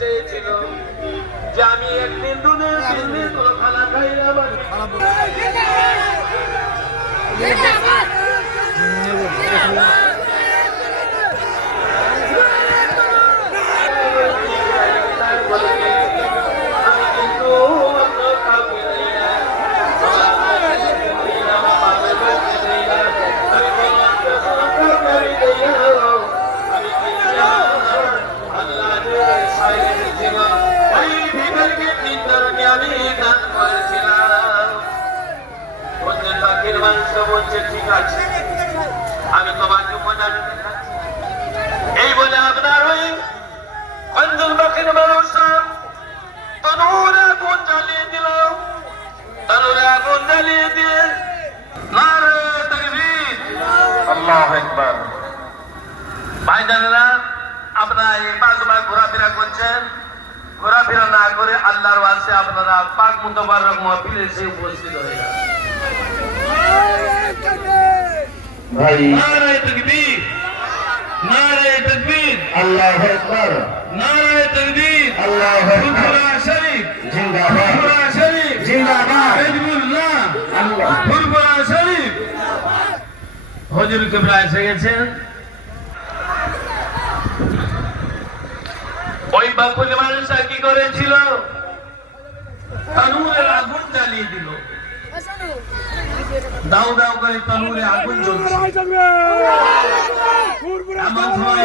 চেয়েছিল যে আমি একদিন দুদিন তিনদিন কোনো খানা খাই আমার বলছে ঠিক আছে আমি তোমাকে মজা এই বলে আপনার ওই অঞ্জন পাখির মানুষ তনুরে আগুন জ্বালিয়ে দিল। তনুরে আগুন জ্বালিয়ে দিয়ে নারে তাকবীর আল্লাহু আকবার। ভাইজানেরা আপনারা এই পাঁচবার ঘোরাফেরা করছেন, ঘোরাফেরা না করে আল্লাহর ওয়াজে আপনারা পাক মুতাবারক মাহফিলে এসে উপস্থিত হয়ে যান। ভাই নারে তাকবীর, নারে তাকবীর, আল্লাহু আকবার, নারে তাকবীর, আল্লাহু আকবার, ফুরফুরা শরীফ জিন্দাবাদ, ফুরফুরা শরীফ জিন্দাবাদ, হিজবুল্লাহ আল্লাহ, ফুরফুরা শরীফ। হুজুর কিবলা এসে গেছেন। ওই বাকুল মানুষটা কি করেছিল? তনুরের আগুন জ্বালিয়ে দিল। দাও দাও করে তনুরে আগুন জ্বলছে। এমন সময়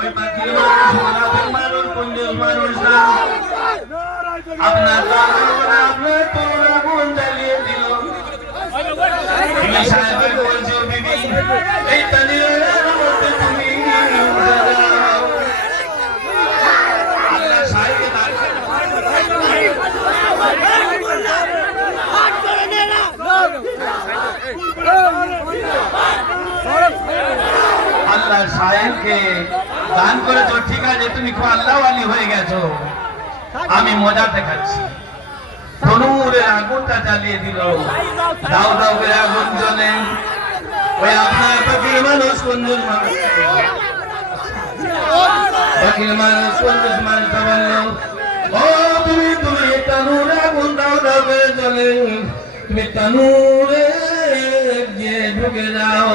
ওই বাকির মানুষ, মুনাফিক মানুষ, কুঞ্জুস মানুষরা আপনার আপনার তনুরে আগুন জ্বালিয়ে দিল। তুমি সাহেবের বলছো বিবি এই তনুরের মধ্যে তুমি আল্লাহ সাহেবকে দাঁড় আল্লাহ সাহেবকে দান করেছো, ঠিক আছে, তুমি খুব আল্লাহওয়ালি হয়ে গেছো, আমি মজা দেখাচ্ছি। তনুরের আগুনটা জ্বালিয়ে দিল। দাও দাও করে আগুন জ্বলে। ওই আপনার পাখির মানুষ, কুঞ্জুস মানুষ, পাখির মানুষ, কুঞ্জুস মানুষটা বললো, ও তুমি তুমি তনুরে আগুন দাও দাও করে জ্বলে, তুমি তনুরে গিয়ে ঢুকে যাও।